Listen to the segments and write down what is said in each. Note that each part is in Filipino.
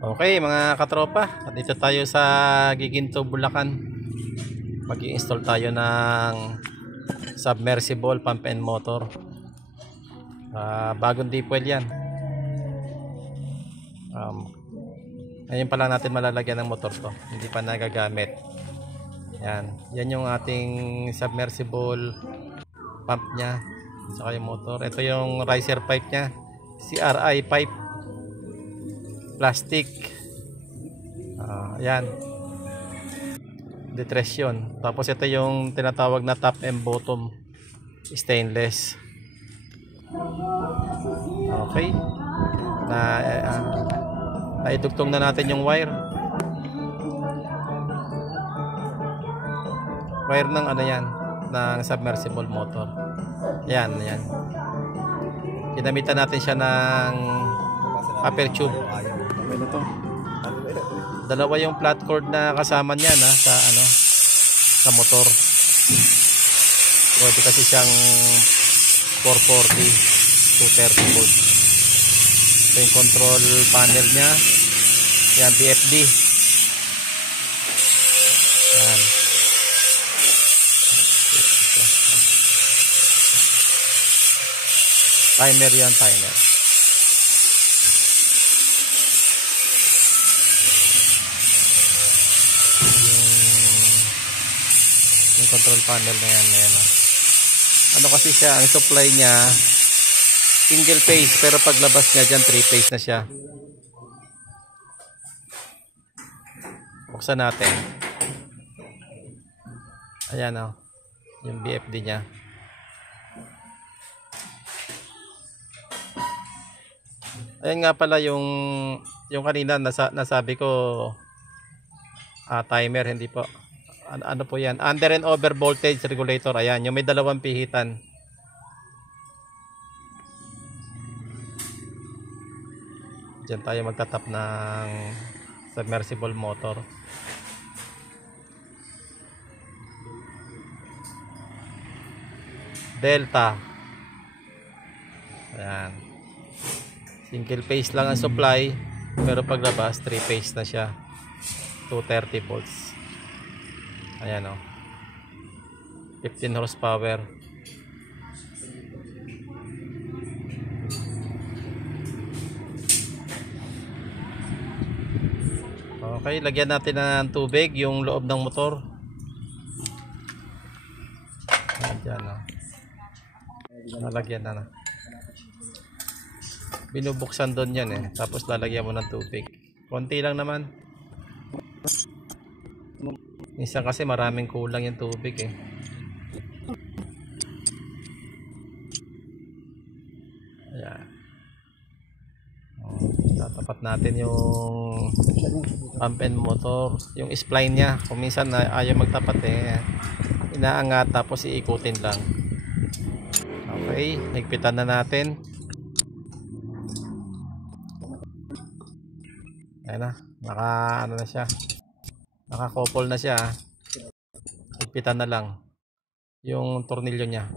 Okay mga katropa, dito tayo sa Giginto, Bulacan. Mag-i-install tayo ng submersible pump and motor. Bagong deploy yan. Ngayon pa lang natin malalagyan ng motor to, hindi pa nagagamit. Yan yung ating submersible pump nya, saka yung motor. Ito yung riser pipe nya, CRI pipe, plastic. Ayan, detress yun. Tapos ito yung tinatawag na top and bottom, stainless. Okay, naidugtong na natin yung wire ng ano yan, ng submersible motor. Yan. Ginamitan natin siya ng upper tube. Dalawa yung flat cord na kasama niyan sa motor. Pwede kasi siyang 440 230 volts. Ito yung control panel niya. Yan, BFD. Yan. Timer yan, timer. Yung control panel na yan. Ano kasi siya, ang supply niya single phase, pero paglabas niya dyan 3 phase na siya. Buksan natin. Ayan yung BFD niya. Ayan nga pala yung kanina nasabi ko, timer, hindi po. Ano po yan? Under and over voltage regulator. Ayan, yung may dalawang pihitan. Diyan tayo magtatap ng submersible motor. Delta. Ayan. Single phase lang ang supply, pero paglabas 3 phase na siya. 230 volts. Ayan 15 horsepower. Okay, lagyan natin ng tubig yung loob ng motor. Ayan nalagyan na. Binubuksan doon yan tapos lalagyan mo ng tubig. Konti lang naman. Minsan kasi maraming kulang yung tubig Ayan. Tatapat natin yung pump and motor, yung spline nya. Kung minsan ayaw magtapat inaangat tapos iikutin lang. Okay, higpitan na natin. Ayan na siya, naka-couple na siya. Higpitan na lang yung tornilyo nya.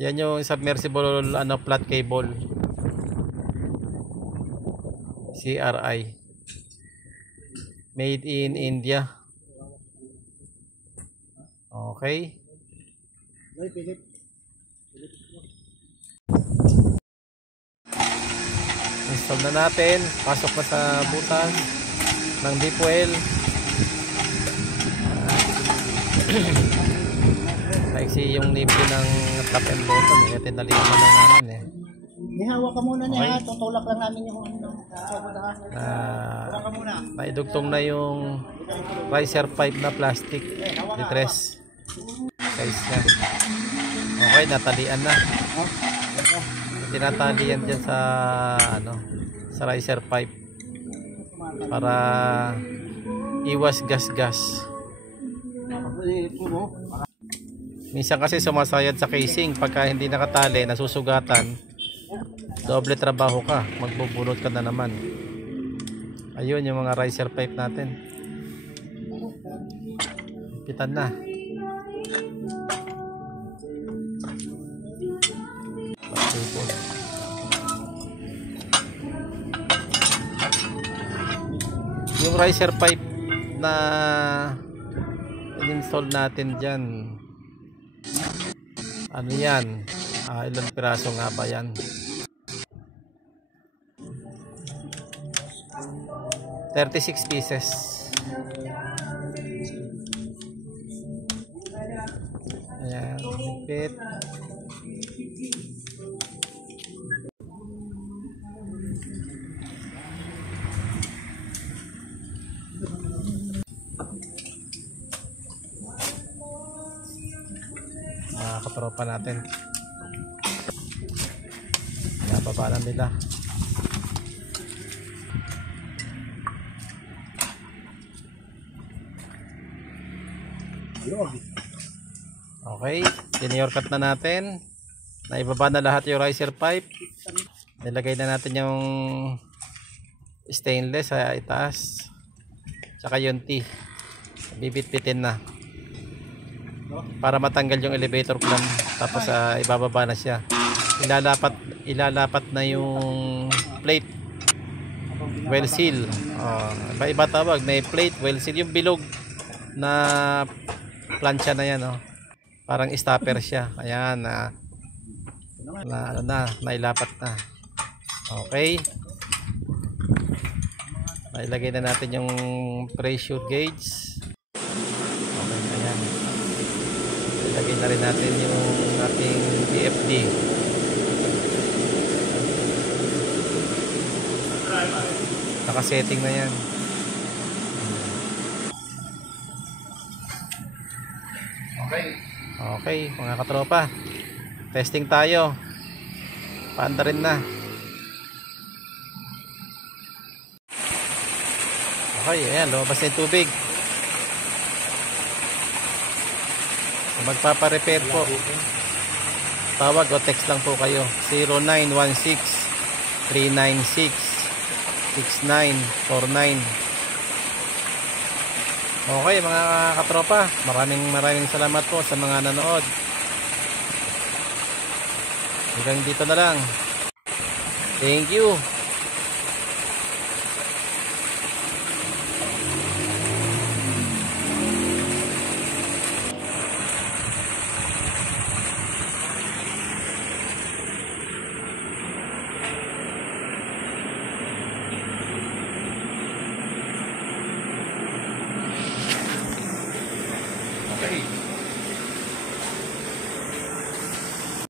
Yan yung submersible flat cable, CRI, made in India. Okay, install na natin. Pasok na sa butas ng deep well. Naiksi yung nipple ng top and bottom tinaliman lang namin Hawak ka muna niya, tutulak lang namin yung naidugtong na yung riser pipe na plastic, detress size niya. Okay, natalian na. Tinatalian dyan sa riser pipe para iwas gas. Minsan kasi sumasayad sa casing, pagka hindi nakatali, nasusugatan, doble trabaho ka, magbubunot ka na naman. Ayun yung mga riser pipe natin. Pitan na. Yung riser pipe na in-install natin dyan, ano yan, ilang piraso nga ba yan? 36 pieces. Ayan, higpit. Mga katropa natin, nababa na nila. Okay, senior cut na natin. Naibaba na lahat yung riser pipe. Nilagay na natin yung stainless sa itaas, tsaka yung T. Bibit-bitin na para matanggal yung elevator clamp. Tapos ibababa na siya. Ilalapat na yung plate, well seal. Iba tawag, may plate, well seal. Yung bilog na plancha na yan, parang stopper siya. Ayan, nailapat na. Okay, nailagay na natin yung pressure gauge. Okay, ayan, ilagay na rin natin yung ating PFD. Nakasetting na yan. Okay, mga katropa, testing tayo. Paanda rin na. Okay, ayan, lumabas na yung tubig. Kung magpapa-repair po, tawag o text lang po kayo, 0916-396-6949. Okay mga katropa, maraming salamat po sa mga nanood. Hanggang dito na lang. Thank you.